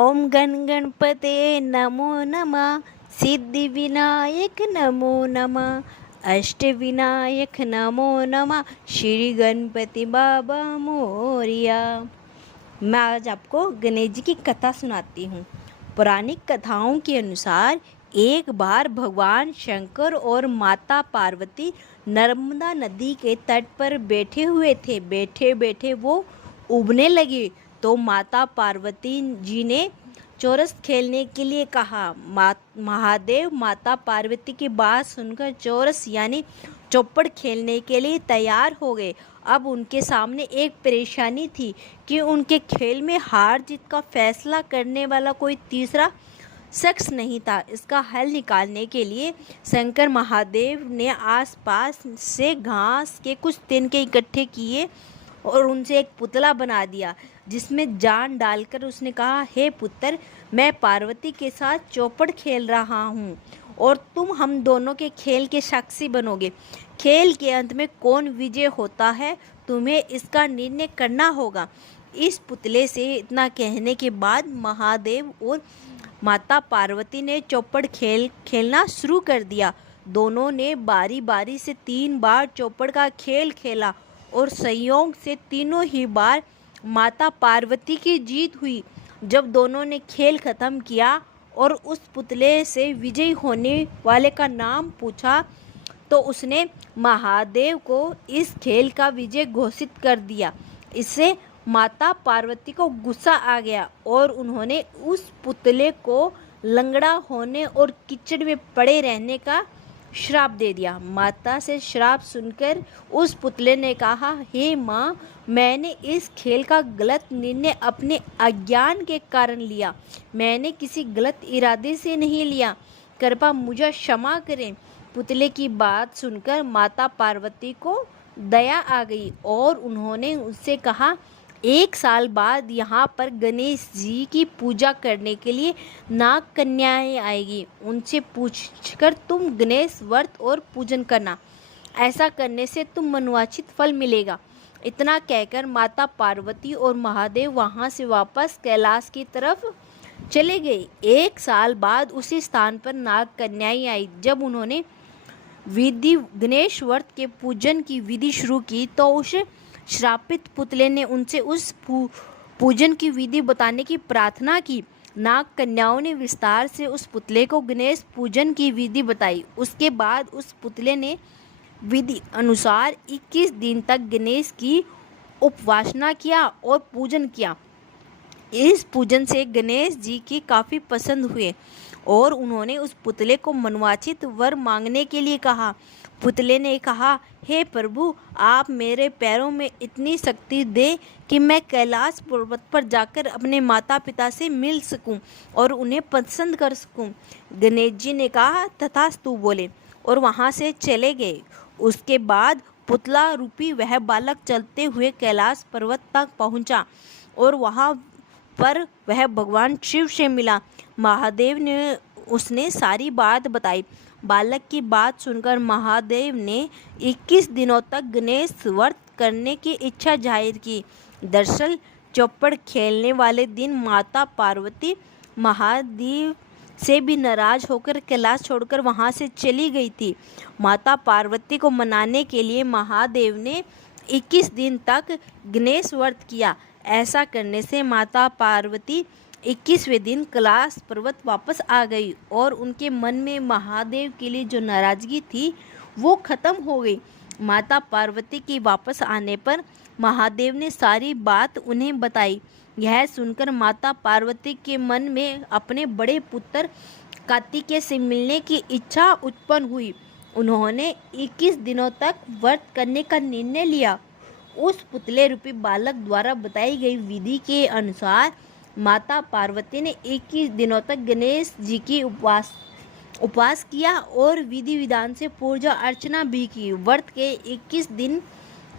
ओम गण गणपते नमो नमः। सिद्धि विनायक नमो नमः। अष्ट विनायक नमो नमः। श्री गणपति बाबा मोरिया। मैं आज आपको गणेश जी की कथा सुनाती हूँ। पौराणिक कथाओं के अनुसार एक बार भगवान शंकर और माता पार्वती नर्मदा नदी के तट पर बैठे हुए थे। बैठे बैठे वो उबने लगे तो माता पार्वती जी ने चौरस खेलने के लिए कहा। महादेव माता पार्वती की बात सुनकर चौरस यानी चौपड़ खेलने के लिए तैयार हो गए। अब उनके सामने एक परेशानी थी कि उनके खेल में हार जीत का फैसला करने वाला कोई तीसरा शख्स नहीं था। इसका हल निकालने के लिए शंकर महादेव ने आसपास से घास के कुछ तिनके इकट्ठे किए और उनसे एक पुतला बना दिया, जिसमें जान डालकर उसने कहा, हे पुत्र, मैं पार्वती के साथ चौपड़ खेल रहा हूँ और तुम हम दोनों के खेल के साक्षी बनोगे। खेल के अंत में कौन विजय होता है, तुम्हें इसका निर्णय करना होगा। इस पुतले से इतना कहने के बाद महादेव और माता पार्वती ने चौपड़ खेलना शुरू कर दिया। दोनों ने बारी बारी से 3 बार चौपड़ का खेल खेला और संयोग से तीनों ही बार माता पार्वती की जीत हुई। जब दोनों ने खेल खत्म किया और उस पुतले से विजयी होने वाले का नाम पूछा तो उसने महादेव को इस खेल का विजय घोषित कर दिया। इससे माता पार्वती को गुस्सा आ गया और उन्होंने उस पुतले को लंगड़ा होने और कीचड़ में पड़े रहने का श्राप दे दिया। माता से श्राप सुनकर उस पुतले ने कहा, हे माँ, मैंने इस खेल का गलत निर्णय अपने अज्ञान के कारण लिया। मैंने किसी गलत इरादे से नहीं लिया। कृपा मुझे क्षमा करें। पुतले की बात सुनकर माता पार्वती को दया आ गई और उन्होंने उससे कहा, 1 साल बाद यहाँ पर गणेश जी की पूजा करने के लिए नाग कन्याएं आएगी। उनसे पूछकर तुम गणेश व्रत और पूजन करना। ऐसा करने से तुम मनोवांछित फल मिलेगा। इतना कहकर माता पार्वती और महादेव वहाँ से वापस कैलाश की तरफ चले गए। 1 साल बाद उसी स्थान पर नाग कन्याएं आई। जब उन्होंने गणेश व्रत के पूजन की विधि शुरू की तो उस श्रापित पुतले ने उनसे उस पूजन की विधि बताने की प्रार्थना की। नाग कन्याओं ने विस्तार से उस पुतले को गणेश पूजन की विधि बताई। उसके बाद उस पुतले ने विधि अनुसार 21 दिन तक गणेश की उपासना किया और पूजन किया। इस पूजन से गणेश जी की काफ़ी पसंद हुए और उन्होंने उस पुतले को मनोवांछित वर मांगने के लिए कहा। पुतले ने कहा, हे प्रभु, आप मेरे पैरों में इतनी शक्ति दे कि मैं कैलाश पर्वत पर जाकर अपने माता पिता से मिल सकूं और उन्हें पसंद कर सकूं। गणेश जी ने कहा, तथास्तु बोले और वहां से चले गए। उसके बाद पुतला रूपी वह बालक चलते हुए कैलाश पर्वत तक पहुंचा और वहां पर वह भगवान शिव से मिला। महादेव ने उसने सारी बात बताई। बालक की बात सुनकर महादेव ने 21 दिनों तक गणेश व्रत करने की इच्छा जाहिर की। दरअसल चौपड़ खेलने वाले दिन माता पार्वती महादेव से भी नाराज होकर कैलाश छोड़कर वहां से चली गई थी। माता पार्वती को मनाने के लिए महादेव ने 21 दिन तक गणेश व्रत किया। ऐसा करने से माता पार्वती 21वें दिन कैलाश पर्वत वापस आ गई और उनके मन में महादेव के लिए जो नाराजगी थी वो खत्म हो गई। माता पार्वती के वापस आने पर महादेव ने सारी बात उन्हें बताई। यह सुनकर माता पार्वती के मन में अपने बड़े पुत्र कार्तिकेय से मिलने की इच्छा उत्पन्न हुई। उन्होंने 21 दिनों तक व्रत करने का निर्णय लिया। उस पुतले रूपी बालक द्वारा बताई गई विधि के अनुसार माता पार्वती ने 21 दिनों तक गणेश जी की उपवास किया और विधि विधान से पूजा अर्चना भी की। व्रत के 21 दिन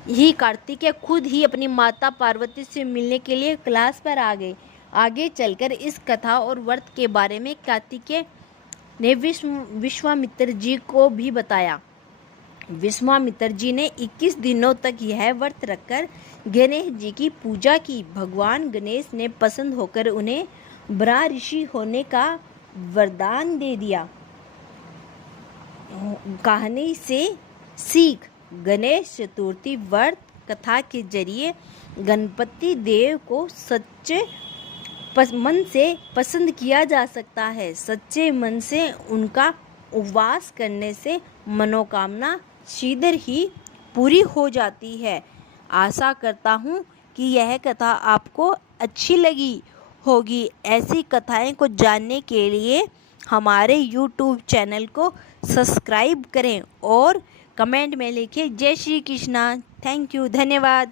ही कार्तिकेय खुद ही अपनी माता पार्वती से मिलने के लिए कैलाश पर आ गए। आगे चलकर इस कथा और व्रत के बारे में कार्तिकेय ने विश्वामित्र जी को भी बताया। विश्वामित्र जी ने 21 दिनों तक यह व्रत रखकर गणेश जी की पूजा की। भगवान गणेश ने पसंद होकर उन्हें ब्रह्मा ऋषि होने का वरदान दे दिया। कहानी से सीख, गणेश चतुर्थी व्रत कथा के जरिए गणपति देव को सच्चे मन से पसंद किया जा सकता है। सच्चे मन से उनका उपवास करने से मनोकामना शीघ्र ही पूरी हो जाती है। आशा करता हूँ कि यह कथा आपको अच्छी लगी होगी। ऐसी कथाएं को जानने के लिए हमारे YouTube चैनल को सब्सक्राइब करें और कमेंट में लिखें जय श्री कृष्णा। थैंक यू, धन्यवाद।